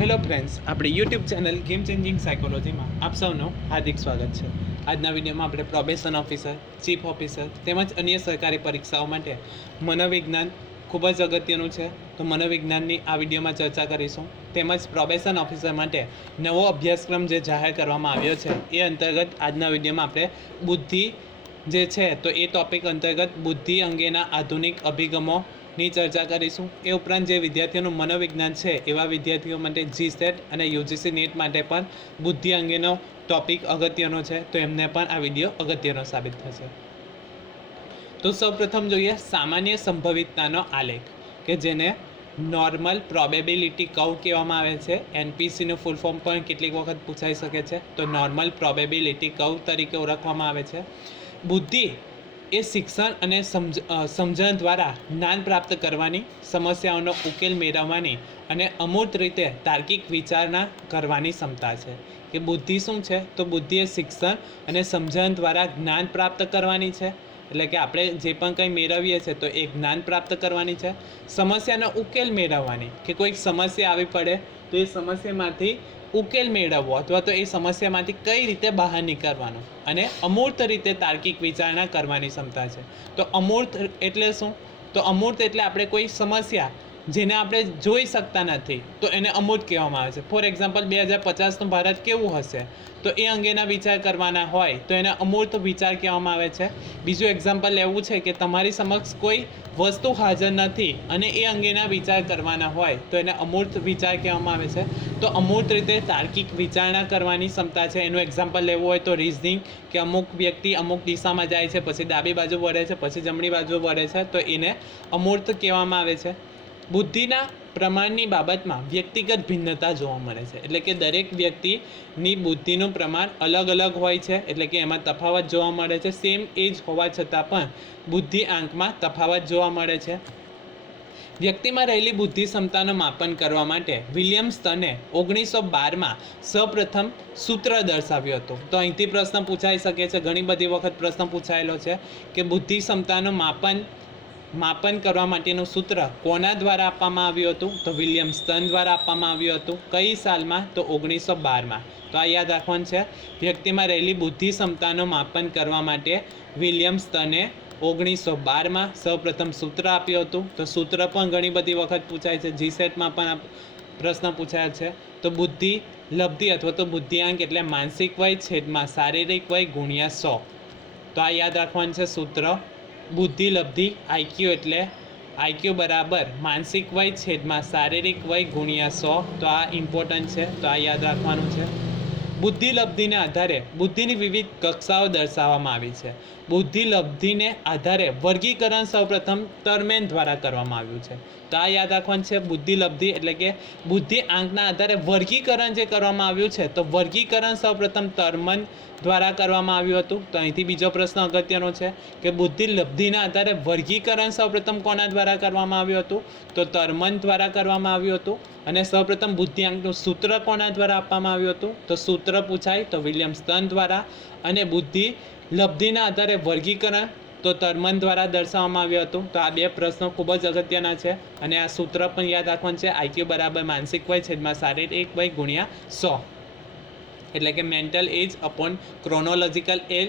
Hello friends આપણી YouTube channel game changing સાયકોલોજીમાં આપ સૌનું હાર્દિક સ્વાગત છે. આજના વિડીયોમાં આપણે પ્રોબેશન ઓફિસર ચીફ ઓફિસર તેમજ અન્ય સરકારી પરીક્ષાઓ માટે મનોવિજ્ઞાન ખૂબ જ અગત્યનું છે. તો મનોવિજ્ઞાનની આ વિડીયોમાં ચર્ચા કરીશું. તેમજ પ્રોબેશન ઓફિસર માટે નવો અભ્યાસક્રમ જે જાહેર કરવામાં આવ્યો છે, એ અંતર્ગત આજના વિડીયોમાં આપણે બુદ્ધિ જે છે, તો એ ટોપિક અંતર્ગત બુદ્ધિ અંગેના આધુનિક અભિગમોની ચર્ચા કરીશું. એ ઉપરાંત જે વિદ્યાર્થીઓનું મનોવિજ્ઞાન છે, એવા વિદ્યાર્થીઓ માટે જી સેટ અને યુજીસી નેટ માટે પણ બુદ્ધિ અંગેનો ટોપિક અગત્યનો છે. તો એમને પણ આ વીડિયો અગત્યનો સાબિત થશે. તો સૌપ્રથમ જોઈએ સામાન્ય સંભવિતતાનો આલેખ, કે જેને નોર્મલ પ્રોબેબિલિટી કવ કહેવામાં આવે છે. એનપીસીનું ફૂલ ફોર્મ પણ કેટલીક વખત પૂછાઈ શકે છે. તો નોર્મલ પ્રોબેબિલિટી કવ તરીકે ઓળખવામાં આવે છે. બુદ્ધિ એ શિક્ષણ અને સમજ સમજણ દ્વારા જ્ઞાન પ્રાપ્ત કરવાની સમસ્યાઓનો ઉકેલ મેળવવાની અને અમૂર્ત રીતે તાર્કિક વિચારણા કરવાની ક્ષમતા છે. કે બુદ્ધિ શું છે? તો બુદ્ધિ એ શિક્ષણ અને સમજણ દ્વારા જ્ઞાન પ્રાપ્ત કરવાની છે. એટલે કે આપણે જે પણ કંઈ મેળવીએ છીએ તો એ જ્ઞાન પ્રાપ્ત કરવાની છે. સમસ્યાનો ઉકેલ મેળવવાની. કે કોઈક સમસ્યા આવી પડે તો એ સમસ્યામાંથી ઉકેલ મેળવવો અથવા તો એ સમસ્યામાંથી કઈ રીતે બહાર નીકળવાનું અને અમૂર્ત રીતે તાર્કિક વિચારણા કરવાની ક્ષમતા છે. તો અમૂર્ત એટલે શું? તો અમૂર્ત એટલે આપણે કોઈ સમસ્યા જેને આપણે જોઈ શકતા નથી, તો એને અમૂર્ત કહેવામાં આવે છે. ફોર એક્ઝામ્પલ બે હજાર પચાસનું ભારત કેવું હશે? તો એ અંગેના વિચાર કરવાના હોય, તો એને અમૂર્ત વિચાર કહેવામાં આવે છે. બીજું એક્ઝામ્પલ એવું છે કે તમારી સમક્ષ કોઈ વસ્તુ હાજર નથી અને એ અંગેના વિચાર કરવાના હોય, તો એને અમૂર્ત વિચાર કહેવામાં આવે છે. તો અમૂર્ત રીતે તાર્કિક વિચારણા કરવાની ક્ષમતા છે. એનું એક્ઝામ્પલ લેવું હોય તો રિઝનિંગ કે અમુક વ્યક્તિ અમુક દિશામાં જાય છે, પછી ડાબી બાજુ વળે છે, પછી જમણી બાજુ વળે છે, તો એને અમૂર્ત કહેવામાં આવે છે. બુદ્ધિના પ્રમાણની બાબતમાં વ્યક્તિગત ભિન્નતા જોવા મળે છે. એટલે કે દરેક વ્યક્તિની બુદ્ધિનું પ્રમાણ અલગ અલગ હોય છે. એટલે કે એમાં તફાવત જોવા મળે છે. સેમ એજ હોવા છતાં પણ બુદ્ધિ આંકમાં તફાવત જોવા મળે છે. વ્યક્તિમાં રહેલી બુદ્ધિ ક્ષમતાનું માપન કરવા માટે વિલિયમ સ્તને ઓગણીસો બારમાં સૌપ્રથમ સૂત્ર દર્શાવ્યું હતું. તો અહીંથી પ્રશ્ન પૂછાઈ શકે છે. ઘણી બધી વખત પ્રશ્ન પૂછાયેલો છે કે બુદ્ધિ ક્ષમતાનું માપન માપન કરવા માટેનું સૂત્ર કોના દ્વારા આપવામાં આવ્યું હતું? તો વિલિયમ સ્તન દ્વારા આપવામાં આવ્યું હતું. કઈ સાલમાં? તો ઓગણીસો બારમાં. તો આ યાદ રાખવાનું છે. વ્યક્તિમાં રહેલી બુદ્ધિ ક્ષમતાનું માપન કરવા માટે વિલિયમ સ્તને ઓગણીસો બારમાં સૌપ્રથમ સૂત્ર આપ્યું હતું. તો સૂત્ર પણ ઘણી બધી વખત પૂછાય છે. જી સેટમાં પણ પ્રશ્ન પૂછાયા છે. તો બુદ્ધિ લબ્ધિ અથવા તો બુદ્ધિઆંક એટલે માનસિક વય છેદમાં શારીરિક વય ગુણ્યા સો. તો આ યાદ રાખવાનું છે સૂત્ર બુદ્ધિ લબ્ધિ આઈક્યુ એટલે આઈક્યુ બરાબર, માનસિક વય છેદમાં શારીરિક વય ગુણ્યા સો. તો આ ઇમ્પોર્ટન્ટ છે, તો આ યાદ રાખવાનું છે. બુદ્ધિ લબ્ધિને આધારે બુદ્ધિની વિવિધ કક્ષાઓ દર્શાવવામાં આવી છે. બુદ્ધિ લબ્ધિને આધારે વર્ગીકરણ સૌપ્રથમ ટર્મેન દ્વારા કરવામાં આવ્યું છે. તો આ યાદ રાખવાનું છે, બુદ્ધિલબ્ધિ એટલે કે બુદ્ધિ આંકના આધારે વર્ગીકરણ જે કરવામાં આવ્યું છે, તો વર્ગીકરણ સૌપ્રથમ ટર્મન દ્વારા કરવામાં આવ્યું હતું. તો અહીંથી બીજો પ્રશ્ન અગત્યનો છે કે બુદ્ધિ લબ્ધિના આધારે વર્ગીકરણ સૌપ્રથમ કોના દ્વારા કરવામાં આવ્યું હતું? તો તર્મન દ્વારા કરવામાં આવ્યું હતું. અને સૌપ્રથમ બુદ્ધિઆંકનું સૂત્ર કોના દ્વારા આપવામાં આવ્યું હતું? તો સૂત્ર પૂછાય તો વિલિયમ સ્તન દ્વારા અને બુદ્ધિ લબ્ધિના આધારે વર્ગીકરણ તો તર્મન દ્વારા દર્શાવવામાં આવ્યું હતું. તો આ બે પ્રશ્નો ખૂબ જ અગત્યના છે અને આ સૂત્ર પણ યાદ રાખવાનું છે. આઈક્યુ બરાબર માનસિક વય છેદમાં શારીરિક વય ગુણ્યા સો. એટલે કે mental age upon chronological age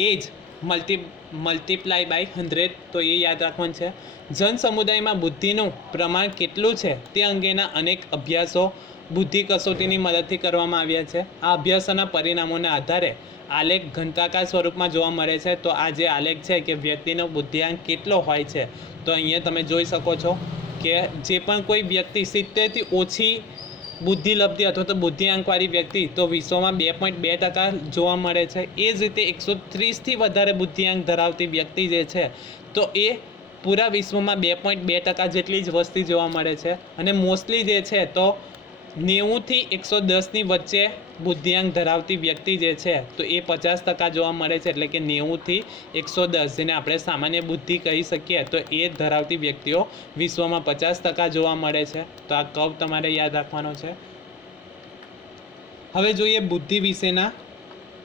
age multi multiply by hundred તો એ યાદ રાખવાનું છે. જન સમુદાયમાં બુદ્ધિનું પ્રમાણ કેટલું છે તે અંગેના અનેક અભ્યાસો બુદ્ધિ કસોટીની મદદથી કરવામાં આવ્યા છે. આ અભ્યાસોના પરિણામોના આધારે આલેખ ઘંટાકાર સ્વરૂપમાં જોવા મળે છે. તો આ જે આલેખ છે કે વ્યક્તિનો બુદ્ધિઆંક કેટલો હોય છે, તો અહીંયા તમે જોઈ શકો છો કે જે પણ કોઈ વ્યક્તિ સિત્તેરથી ઓછી બુદ્ધિ લબ્ધિ અથવા તો બુદ્ધિઆંકવાળી વ્યક્તિ, તો વિશ્વમાં બે પોઈન્ટ બે ટકા જોવા મળે છે. એ જ રીતે એકસો ત્રીસથી વધારે બુદ્ધિઆંક ધરાવતી વ્યક્તિ જે છે, તો એ પૂરા વિશ્વમાં બે પોઈન્ટ બે ટકા જેટલી જ વસ્તી જોવા મળે છે. અને મોસ્ટલી જે છે, તો નેવુંથી એકસો દસની વચ્ચે બુદ્ધિઆંક ધરાવતી વ્યક્તિ જે છે, તો એ પચાસ ટકા જોવા મળે છે, એટલે કે નેવુંથી એકસો દસ, જેને આપણે સામાન્ય બુદ્ધિ કહી શકીએ, તો એ ધરાવતી વ્યક્તિઓ વિશ્વમાં પચાસ ટકા જોવા મળે છે. તો આ કવ તમારે યાદ રાખવાનો છે. હવે જોઈએ બુદ્ધિ વિશેના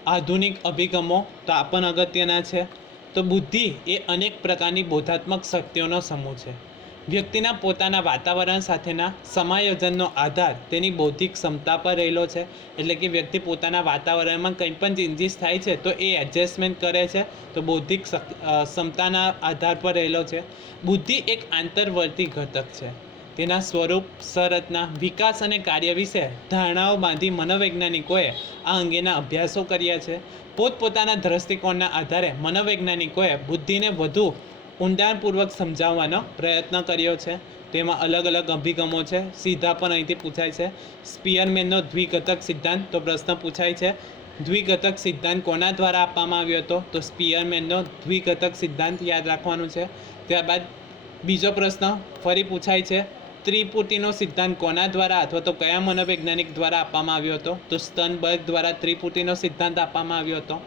આધુનિક અભિગમો, તો આ પણ અગત્યના છે. તો બુદ્ધિ એ અનેક પ્રકારની બોધાત્મક શક્તિઓનો સમૂહ છે. વ્યક્તિના પોતાના વાતાવરણ સાથેના સમાયોજનનો આધાર તેની બૌદ્ધિક ક્ષમતા પર રહેલો છે. એટલે કે વ્યક્તિ પોતાના વાતાવરણમાં કંઈ પણ ચેન્જીસ થાય છે તો એ એડજસ્ટમેન્ટ કરે છે તો બૌદ્ધિક ક્ષમતાના આધાર પર રહેલો છે. બુદ્ધિ એક આંતરવર્તી ઘટક છે. તેના સ્વરૂપ સંરચના વિકાસ અને કાર્ય વિશે ધારણાઓ બાંધી મનોવૈજ્ઞાનિકોએ આ અંગેના અભ્યાસો કર્યા છે. પોતપોતાના દ્રષ્ટિકોણના આધારે મનોવૈજ્ઞાનિકોએ બુદ્ધિને વધુ ઊંડાણપૂર્વક સમજાવવાનો પ્રયત્ન કર્યો છે. તેમાં અલગ અલગ અભિગમો છે. સીધા પણ અહીંથી પૂછાય છે. સ્પિયરમેનનો દ્વિઘટક સિદ્ધાંત તો પ્રશ્ન પૂછાય છે. દ્વિઘટક સિદ્ધાંત કોના દ્વારા આપવામાં આવ્યો હતો? તો સ્પિયરમેનનો દ્વિઘટક સિદ્ધાંત યાદ રાખવાનું છે. ત્યારબાદ બીજો પ્રશ્ન ફરી પૂછાય છે. ત્રિપુટીનો સિદ્ધાંત કોના દ્વારા અથવા તો કયા મનોવૈજ્ઞાનિક દ્વારા આપવામાં આવ્યો હતો? તો સ્તનબર્ગ દ્વારા ત્રિપુટીનો સિદ્ધાંત આપવામાં આવ્યો હતો.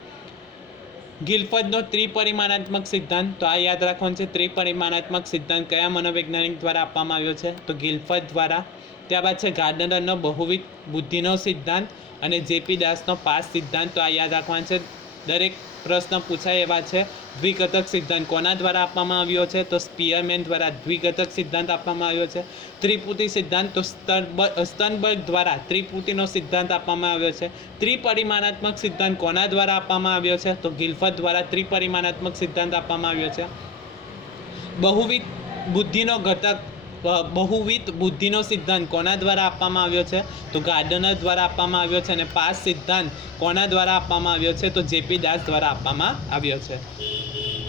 ગિલફર્ડનો ત્રિપરિમાણાત્મક સિદ્ધાંત. તો આ યાદ રાખવાનું છે, ત્રિપરિમાણાત્મક સિદ્ધાંત કયા મનોવૈજ્ઞાનિક દ્વારા આપવામાં આવ્યો છે? તો ગિલફત દ્વારા. ત્યારબાદ છે, ગાર્ડનરનો બહુવિધ બુદ્ધિનો સિદ્ધાંત અને જેપી દાસનો પાસ સિદ્ધાંત. તો આ યાદ રાખવાનું છે, દરેક પ્રશ્ન પૂછાય એવા છે. દ્વિગતક સિદ્ધાંત કોના દ્વારા આપવામાં આવ્યો છે? તો સ્પિયરમેન દ્વારા દ્વિગતક સિદ્ધાંત આપવામાં આવ્યો છે. ત્રિપુટી સિદ્ધાંત, તો સ્તનબર્ગ દ્વારા ત્રિપુટીનો સિદ્ધાંત આપવામાં આવ્યો છે. ત્રિપરિમાણાત્મક સિદ્ધાંત કોના દ્વારા આપવામાં આવ્યો છે? તો ગિલ્ફત દ્વારા ત્રિપરિમાણાત્મક સિદ્ધાંત આપવામાં આવ્યો છે. બહુવિધ બુદ્ધિનો ઘટક બહુવિધ બુદ્ધિનો સિદ્ધાંત કોના દ્વારા આપવામાં આવ્યો છે? તો ગાર્ડનર દ્વારા આપવામાં આવ્યો છે અને પાસ સિદ્ધાંત કોના દ્વારા આપવામાં આવ્યો છે? તો જેપી દાસ દ્વારા આપવામાં આવ્યો છે.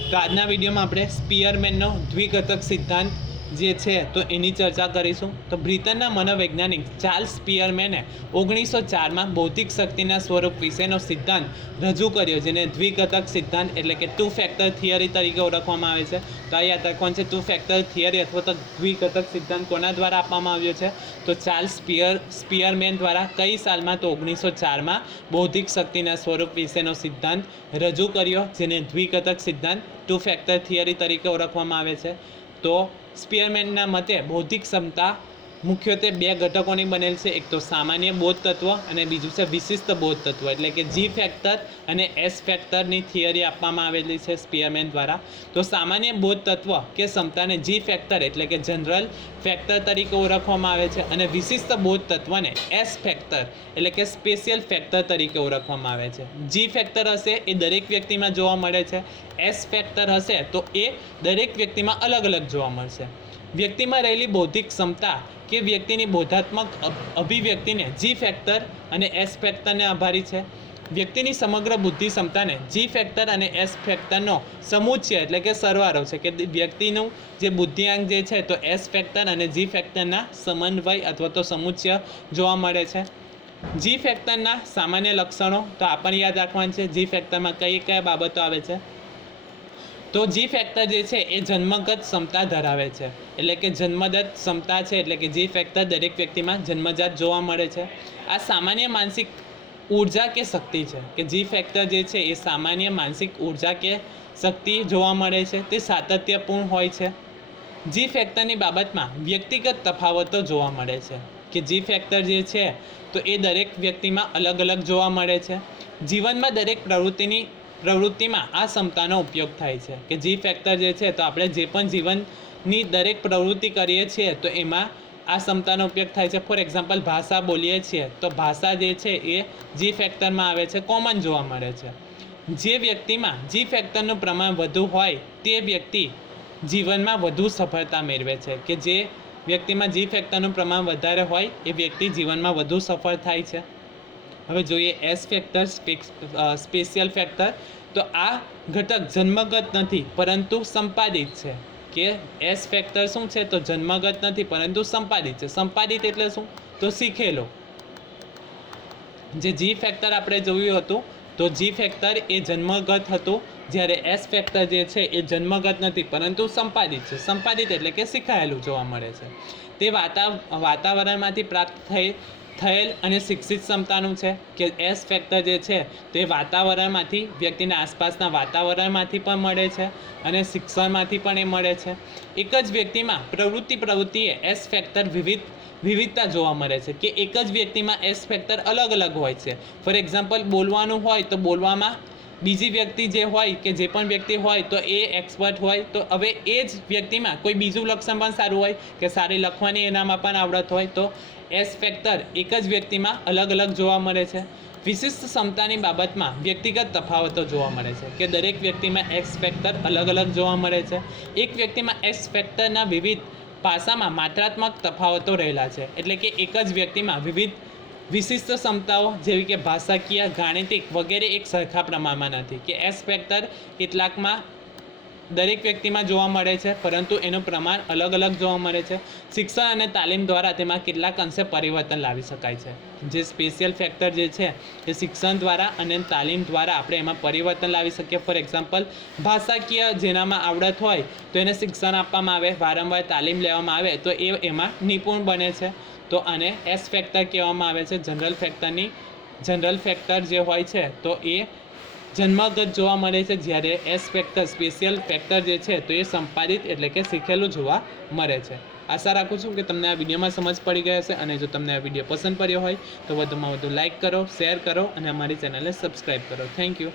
તો આજના વિડીયોમાં આપણે સ્પિયરમેનનો દ્વિઘતક સિદ્ધાંત જે છે તો એની ચર્ચા કરીશું. તો બ્રિટનના મનોવૈજ્ઞાનિક ચાર્લ્સ પિયરમેને ઓગણીસો ચારમાં ભૌતિક શક્તિના સ્વરૂપ વિશેનો સિદ્ધાંત રજૂ કર્યો, જેને દ્વિઘટક સિદ્ધાંત એટલે કે ટુ ફેક્ટર થિયરી તરીકે ઓળખવામાં આવે છે. તો આ યાદ રાખવાનું છે ટુ ફેક્ટર થિયરી અથવા તો દ્વિઘટક સિદ્ધાંત કોના દ્વારા આપવામાં આવ્યો છે? તો ચાર્લ્સ સ્પિયર, સ્પિયરમેન દ્વારા કઈ સાલમાં તો ઓગણીસો ચારમાં બૌદ્ધિક શક્તિના સ્વરૂપ વિશેનો સિદ્ધાંત રજૂ કર્યો, જેને દ્વિઘટક સિદ્ધાંત ટુ ફેક્ટર થિયરી તરીકે ઓળખવામાં આવે છે? તો સ્પિયરમેનના મતે બૌદ્ધિક ક્ષમતા મુખ્યત્વે બે ઘટકોની બનેલ છે. એક તો સામાન્ય બોધ તત્વ અને બીજું છે વિશિષ્ટ બોધ તત્વ. એટલે કે જી ફેક્ટર અને એસ ફેક્ટરની થિયરી આપવામાં આવેલી છે સ્પિયરમેન દ્વારા. તો સામાન્ય બોધ તત્વ કે ક્ષમતાને જી ફેક્ટર એટલે કે જનરલ ફેક્ટર તરીકે ઓળખવામાં આવે છે અને વિશિષ્ટ બોધ તત્વને એસ ફેક્ટર એટલે કે સ્પેશિયલ ફેક્ટર તરીકે ઓળખવામાં આવે છે. જી ફેક્ટર હશે એ દરેક વ્યક્તિમાં જોવા મળે છે. એસ ફેક્ટર હશે તો એ દરેક વ્યક્તિમાં અલગ અલગ જોવા મળશે. વ્યક્તિમાં રહેલી બૌદ્ધિક ક્ષમતા કે વ્યક્તિની બોધાત્મક અભિવ્યક્તિને જી ફેક્ટર અને એસ ફેક્ટરને આભારી છે. વ્યક્તિની સમગ્ર બુદ્ધિ ક્ષમતાને જી ફેક્ટર અને એસ ફેક્ટરનો સમુચ્ચય એટલે કે સરવાળો છે કે વ્યક્તિનું જે બુદ્ધિઆંક જે છે તો એસ ફેક્ટર અને જી ફેક્ટરના સમન્વય અથવા તો સમુચ્ચય જોવા મળે છે. જી ફેક્ટરના સામાન્ય લક્ષણો તો આપણને યાદ રાખવાનું છે. જી ફેક્ટરમાં કઈ કઈ બાબતો આવે છે? તો જી ફેક્ટર જે છે એ જન્મગત ક્ષમતા ધરાવે છે. એટલે કે જન્મદત્ત ક્ષમતા છે, એટલે કે જી ફેક્ટર દરેક વ્યક્તિમાં જન્મજાત જોવા મળે છે. આ સામાન્ય માનસિક ઊર્જા કે શક્તિ છે, કે જી ફેક્ટર જે છે એ સામાન્ય માનસિક ઊર્જા કે શક્તિ જોવા મળે છે, તે સાતત્યપૂર્ણ હોય છે. જી ફેક્ટરની બાબતમાં વ્યક્તિગત તફાવતો જોવા મળે છે, કે જી ફેક્ટર જે છે તો એ દરેક વ્યક્તિમાં અલગ અલગ જોવા મળે છે. જીવનમાં દરેક પ્રવૃત્તિની પ્રવૃત્તિમાં આ ક્ષમતાનો ઉપયોગ થાય છે. કે જી ફેક્ટર જે છે, તો આપણે જે પણ જીવનની દરેક પ્રવૃત્તિ કરીએ છીએ, તો એમાં આ ક્ષમતાનો ઉપયોગ થાય છે. ફોર એક્ઝામ્પલ ભાષા બોલીએ છીએ, તો ભાષા જે છે, એ જી ફેક્ટરમાં આવે છે કોમન જોવા મળે છે. જે વ્યક્તિમાં જી ફેક્ટરનું પ્રમાણ વધુ હોય, તે વ્યક્તિ જીવનમાં વધુ સફળતા મેળવે છે. કે જે વ્યક્તિમાં જી ફેક્ટરનું પ્રમાણ વધારે હોય, એ વ્યક્તિ જીવનમાં વધુ સફળ થાય છે. હવે જોઈએ એસ ફેક્ટર સ્પેશિયલ ફેક્ટર તો આ ઘટક જન્મગત નથી, પરંતુ સંપાદિત છે. કે એસ ફેક્ટર શું છે? તો જન્મગત નથી, પરંતુ સંપાદિત છે. સંપાદિત એટલે શું? તો શીખેલો. જે જી ફેક્ટર આપણે જોયું હતું, તો જી ફેક્ટર એ જન્મગત હતું. જ્યારે એસ ફેક્ટર જે છે, એ જન્મગત નથી, પરંતુ સંપાદિત છે. સંપાદિત એટલે કે શીખાયેલું જોવા મળે છે. તે વાતા વાતાવરણમાંથી પ્રાપ્ત થઈ થયેલ અને શિક્ષિત ક્ષમતાનું છે કે એસ ફેક્ટર જે છે તે વાતાવરણમાંથી, વ્યક્તિના આસપાસના વાતાવરણમાંથી પણ મળે છે અને શિક્ષણમાંથી પણ એ મળે છે. એક જ વ્યક્તિમાં પ્રવૃત્તિ પ્રવૃત્તિએ એસ ફેક્ટર વિવિધ, વિવિધતા જોવા મળે છે કે એક જ વ્યક્તિમાં એસ ફેક્ટર અલગ અલગ હોય છે. ફોર એક્ઝામ્પલ બોલવાનું હોય તો બોલવામાં બીજી વ્યક્તિ જે હોય કે જે પણ વ્યક્તિ હોય તો એ એક્સપર્ટ હોય તો હવે એ જ વ્યક્તિમાં કોઈ બીજું લક્ષણ પણ સારું હોય કે સારી લખવાની એનામાં પણ આવડત હોય તો એસ ફેક્ટર એક જ વ્યક્તિમાં અલગ અલગ જોવા મળે છે. વિશિષ્ટ ક્ષમતાની બાબતમાં વ્યક્તિગત તફાવતો જોવા મળે છે કે દરેક વ્યક્તિમાં એક્સ ફેક્ટર અલગ અલગ જોવા મળે છે. એક વ્યક્તિમાં એક્સ ફેક્ટરના વિવિધ પાસામાં માત્રાત્મક તફાવતો રહેલા છે. એટલે કે એક જ વ્યક્તિમાં વિવિધ વિશિષ્ટ ક્ષમતાઓ જેવી કે ભાષાકીય, ગાણિતિક વગેરે એક સરખા પ્રમાણમાં નથી. કે એસ ફેક્ટર કેટલાકમાં દરેક વ્યક્તિમાં જોવા મળે છે, પરંતુ એનું પ્રમાણ અલગ અલગ જોવા મળે છે. શિક્ષણ અને તાલીમ દ્વારા તેમાં કેટલાક અંશે પરિવર્તન લાવી શકાય છે. જે સ્પેશિયલ ફેક્ટર જે છે, એ શિક્ષણ દ્વારા અને તાલીમ દ્વારા આપણે એમાં પરિવર્તન લાવી શકીએ. ફોર એક્ઝામ્પલ ભાષાકીય જેનામાં આવડત હોય, તો એને શિક્ષણ આપવામાં આવે, વારંવાર તાલીમ લેવામાં આવે, તો એ એમાં નિપુણ બને છે. તો આને એસ ફેક્ટર કહેવામાં આવે છે. જનરલ ફેક્ટરની જનરલ ફેક્ટર જે હોય છે, તો એ જન્મગત જોવા મળે છે જ્યારે એસ ફેક્ટર સ્પેશિયલ ફેક્ટર જે છે તો એ સંપાદિત એટલે કે શીખેલું જોવા મળે છે. આશા રાખું છું કે તમને આ વિડીયોમાં સમજ પડી ગઈ હશે અને જો તમને આ વીડિયો પસંદ પડ્યો હોય તો વધુમાં વધુ લાઇક કરો શેર કરો અને અમારી ચેનલને સબસ્ક્રાઈબ કરો. Thank you